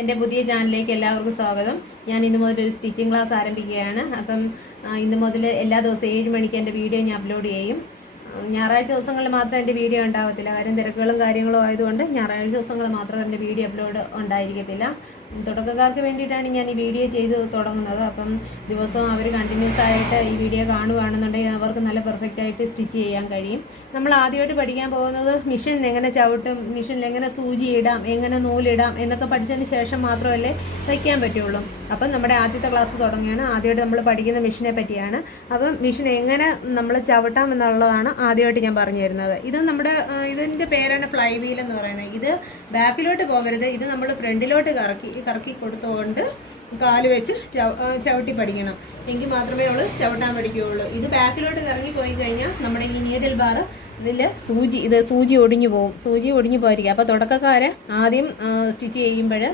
എന്റെ പുതിയ ചാനലിലേക്ക് എല്ലാവർക്കും സ്വാഗതം. ഞാൻ ഇന്ന് മുതൽ ഒരു സ്റ്റിച്ചിങ് ക്ലാസ് ആരംഭിക്കുകയാണ്. അപ്പം ഇന്ന് മുതൽ എല്ലാ ദിവസവും ഏഴ് മണിക്ക് എന്റെ വീഡിയോ ഞാൻ അപ്ലോഡ് ചെയ്യും. ഞായറാഴ്ച ദിവസങ്ങളിൽ മാത്രം എന്റെ വീഡിയോ ഉണ്ടാവത്തില്ല കാര്യം തിരക്കുകളും കാര്യങ്ങളും ആയതുകൊണ്ട് ഞായറാഴ്ച ദിവസങ്ങളിൽ മാത്രം എന്റെ വീഡിയോ അപ്ലോഡ് ഉണ്ടായിരിക്കത്തില്ല. തുടക്കക്കാർക്ക് വേണ്ടിയിട്ടാണ് ഞാൻ ഈ വീഡിയോ ചെയ്ത് തുടങ്ങുന്നത്. അപ്പം ദിവസവും അവർ കണ്ടിന്യൂസ് ആയിട്ട് ഈ വീഡിയോ കാണുകയാണെന്നുണ്ടെങ്കിൽ അവർക്ക് നല്ല പെർഫെക്റ്റ് ആയിട്ട് സ്റ്റിച്ച് ചെയ്യാൻ കഴിയും. നമ്മൾ ആദ്യമായിട്ട് പഠിക്കാൻ പോകുന്നത് മിഷനിൽ എങ്ങനെ ചവിട്ടും മിഷനിൽ എങ്ങനെ സൂചി ഇടാം എങ്ങനെ നൂലിടാം എന്നൊക്കെ പഠിച്ചതിന് ശേഷം മാത്രമല്ലേ തയ്ക്കാൻ പറ്റുള്ളൂ. അപ്പം നമ്മുടെ ആദ്യത്തെ ക്ലാസ് തുടങ്ങിയാണ്. ആദ്യമായിട്ട് നമ്മൾ പഠിക്കുന്ന മിഷനെ പറ്റിയാണ്. അപ്പം മിഷൻ എങ്ങനെ നമ്മൾ ചവിട്ടാം എന്നുള്ളതാണ് ആദ്യമായിട്ട് ഞാൻ പറഞ്ഞു തരുന്നത്. ഇത് നമ്മുടെ ഇതിന്റെ പേരാണ് ഫ്ലൈ വീൽ എന്ന് പറയുന്നത്. ഇത് ബാക്കിലോട്ട് പോകരുത്. ഇത് നമ്മൾ ഫ്രണ്ടിലോട്ട് കറക്കി. കറക്കി കൊടുത്തുകൊണ്ട് കാൽ വെച്ച് ചവിട്ടി പഠിക്കണം. എങ്കിൽ മാത്രമേ അവൾ ചവിട്ടാൻ പഠിക്കുകയുള്ളൂ. ഇത് ബാക്കിലോട്ട് കറങ്ങി പോയി കഴിഞ്ഞാൽ നമ്മുടെ ഈ നീഡിൽ ബാർ ഇതിൽ സൂചി ഇത് സൂചി ഒടിഞ്ഞു പോകും സൂചി ഒടിഞ്ഞു പോയിരിക്കും. അപ്പോൾ തുടക്കക്കാരെ ആദ്യം സ്റ്റിച്ച് ചെയ്യുമ്പോൾ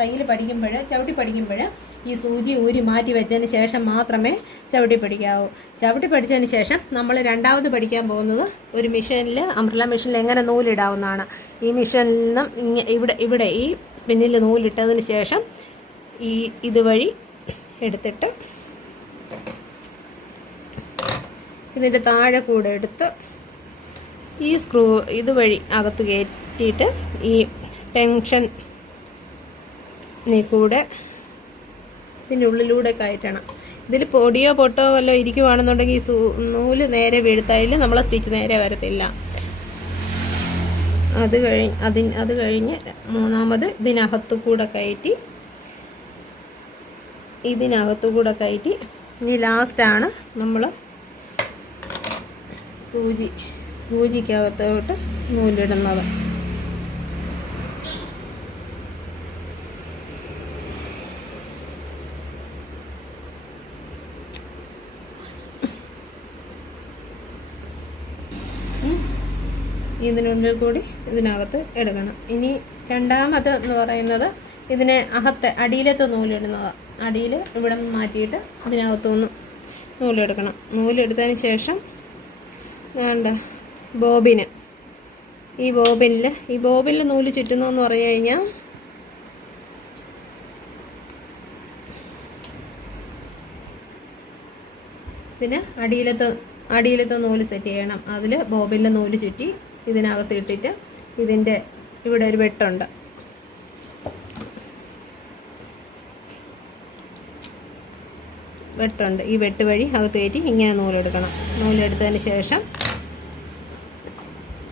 തയ്യൽ പഠിക്കുമ്പോൾ ചവിട്ടി പഠിക്കുമ്പോൾ ഈ സൂചി ഊരി മാറ്റി വെച്ചതിന് ശേഷം മാത്രമേ ചവിട്ടി പഠിക്കാവൂ. ചവിട്ടി പഠിച്ചതിന് ശേഷം നമ്മൾ രണ്ടാമത് പഠിക്കാൻ പോകുന്നത് ഒരു മെഷീനിൽ അംബ്രല മെഷീനിൽ എങ്ങനെ നൂലിടാവുന്നതാണ്. ഈ മെഷീനിൽ ഇങ്ങ ഇവിടെ ഇവിടെ ഈ സ്പിന്നിൽ നൂലിട്ടതിന് ശേഷം ഈ ഇതുവഴി എടുത്തിട്ട് ഇതിന്റെ താഴെ കൂടെ എടുത്ത് ഈ സ്ക്രൂ ഇതുവഴി അകത്ത് കയറ്റിയിട്ട് ഈ ടെൻഷൻ കൂടെ ഇതിന്റെ ഉള്ളിലൂടെ കയറ്റണം. ഇതിൽ പൊടിയോ പൊട്ടോ വല്ലോ ഇരിക്കുവാണെന്നുണ്ടെങ്കിൽ ഈ നൂൽ നേരെ വീഴ്ത്തായാലും നമ്മളെ സ്റ്റിച്ച് നേരെ വരത്തില്ല. അത് കഴിഞ്ഞ് അതിന് അത് കഴിഞ്ഞ് മൂന്നാമത് ഇതിനകത്തു കൂടെ കയറ്റി ഇതിനകത്തു കൂടെ കയറ്റി. ഇനി ലാസ്റ്റാണ് നമ്മൾ സൂചി സൂചിക്കകത്തോട്ട് നൂലിടുന്നത്. ഇതിനുള്ളിൽ കൂടി ഇതിനകത്ത് എടുക്കണം. ഇനി രണ്ടാമത് എന്ന് പറയുന്നത് ഇതിനെ അകത്ത് അടിയിലത്തെ നൂലിടുന്നത്. അടിയിൽ ഇവിടെ നിന്ന് മാറ്റിയിട്ട് ഇതിനകത്തു നിന്ന് നൂലെടുക്കണം. നൂലെടുത്തതിന് ശേഷം വേണ്ട ബോബിന്. ഈ ബോബിനിൽ ഈ ബോബിനിൽ നൂൽ ചുറ്റുന്നു എന്ന് പറഞ്ഞു കഴിഞ്ഞാൽ ഇതിന് അടിയിലത്തെ അടിയിലത്തെ നൂൽ സെറ്റ് ചെയ്യണം. അതിൽ ബോബിനിൽ നൂൽ ചുറ്റി ഇതിനകത്ത് ഇട്ടിട്ട് ഇതിന്റെ ഇവിടെ ഒരു വെട്ടുണ്ട്. വെട്ടുണ്ട്. ഈ വെട്ട് വഴി അകത്ത് കയറ്റി ഇങ്ങനെ നൂലെടുക്കണം. നൂലെടുത്തതിന് ശേഷം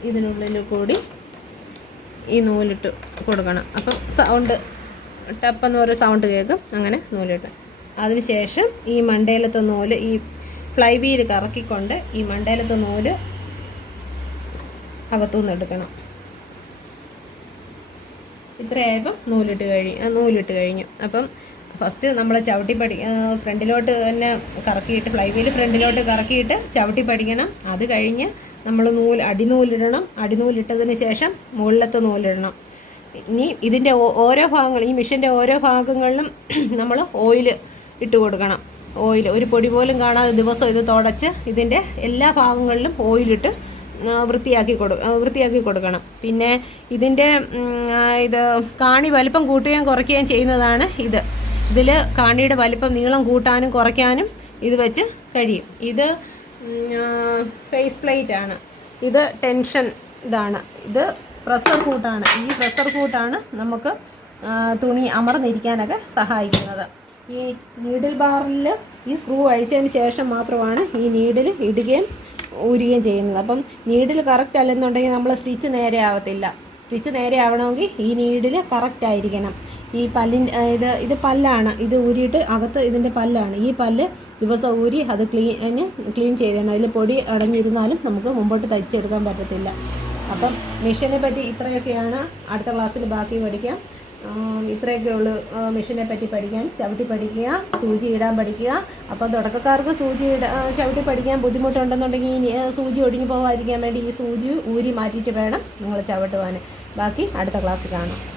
ഇതിനുള്ളിൽ കൂടി ഈ നൂലിട്ട് കൊടുക്കണം. അപ്പം സൗണ്ട് ടപ്പെന്ന് പറയുന്ന സൗണ്ട് കേൾക്കും. അങ്ങനെ നൂലിട്ട്. അതിനുശേഷം ഈ മണ്ടയിലത്തെ നൂൽ ഈ ഫ്ലൈ വീൽ കറക്കിക്കൊണ്ട് ഈ മണ്ടയിലത്തെ നൂൽ അകത്തുനിന്ന് എടുക്കണം. ഇത്രയായപ്പം നൂലിട്ട് കഴിഞ്ഞു നൂലിട്ട് കഴിഞ്ഞു. അപ്പം ഫസ്റ്റ് നമ്മൾ ചവിട്ടി പഠി ഫ്രണ്ടിലോട്ട് തന്നെ കറക്കിയിട്ട് ഫ്ലൈ വീൽ ഫ്രണ്ടിലോട്ട് കറക്കിയിട്ട് ചവിട്ടി പഠിക്കണം. അത് കഴിഞ്ഞ് നമ്മൾ നൂൽ അടിനൂലിടണം. അടിനൂലിട്ടതിന് ശേഷം മുകളിലത്തെ നൂലിടണം. ഇനി ഇതിന്റെ ഓരോ ഭാഗങ്ങൾ ഈ മിഷന്റെ ഓരോ ഭാഗങ്ങളിലും നമ്മൾ ഓയിൽ ഇട്ട് കൊടുക്കണം. ഓയിൽ ഒരു പൊടി പോലും കാണാതെ ദിവസം ഇത് തുടച്ച് ഇതിന്റെ എല്ലാ ഭാഗങ്ങളിലും ഓയിലിട്ട് വൃത്തിയാക്കി കൊടു വൃത്തിയാക്കി കൊടുക്കണം. പിന്നെ ഇതിന്റെ ഇത് കാണി വലിപ്പം കൂട്ടുകയും കുറയ്ക്കുകയും ചെയ്യുന്നതാണ് ഇത്. ഇതിൽ കാണിയുടെ വലിപ്പം നീളം കൂട്ടാനും കുറയ്ക്കാനും ഇത് വെച്ച് കഴിയും. ഇത് ഫേസ് പ്ലേറ്റ് ആണ്. ഇത് ടെൻഷൻ ഇതാണ്. ഇത് പ്രഷർ കൂട്ടാണ് ഈ പ്രഷർ കൂട്ടാണ് നമുക്ക് തുണി അമർന്നിരിക്കാനൊക്കെ സഹായിക്കുന്നത്. ഈ നീഡിൽ ബാറിൽ ഈ സ്ക്രൂ അഴിച്ചതിന് ശേഷം മാത്രമാണ് ഈ നീഡിൽ ഇടുകയും ഊരുകയും ചെയ്യുന്നത്. അപ്പം നീഡിൽ കറക്റ്റ് അല്ലെന്നുണ്ടെങ്കിൽ നമ്മൾ സ്റ്റിച്ച് നേരെ ആവത്തില്ല. സ്റ്റിച്ച് നേരെ ആവണമെങ്കിൽ ഈ നീഡിൽ കറക്റ്റ് ആയിരിക്കണം. ഈ പല്ലിൻ ഇത് ഇത് പല്ലാണ്. ഇത് ഊരിയിട്ട് അകത്ത് ഇതിന്റെ പല്ലാണ്. ഈ പല്ല് ദിവസം ഊരി അത് ക്ലീൻ ക്ലീൻ ചെയ്തേണം അതിൽ പൊടി അടങ്ങിയിരുന്നാലും നമുക്ക് മുമ്പോട്ട് തയ്ച്ചെടുക്കാൻ പറ്റത്തില്ല. അപ്പം മെഷീനെ പറ്റി ഇത്രയൊക്കെയാണ്. അടുത്ത ക്ലാസ്സിൽ ബാക്കി പഠിക്കാം. ഇത്രയൊക്കെ ഉള്ളൂ. മെഷീനെ പറ്റി പഠിക്കാൻ. ചവിട്ടി പഠിക്കുക സൂചി ഇടാൻ പഠിക്കുക. അപ്പം തുടക്കക്കാർക്ക് സൂചി ഇട ചവിട്ടി പഠിക്കാൻ ബുദ്ധിമുട്ടുണ്ടെന്നുണ്ടെങ്കിൽ സൂചി ഒടിഞ്ഞു പോകാതിരിക്കാൻ വേണ്ടി ഈ സൂചി ഊരി മാറ്റിയിട്ട് വേണം നിങ്ങൾ ചവിട്ടുവാൻ ബാക്കി അടുത്ത ക്ലാസ്സിൽ കാണാം.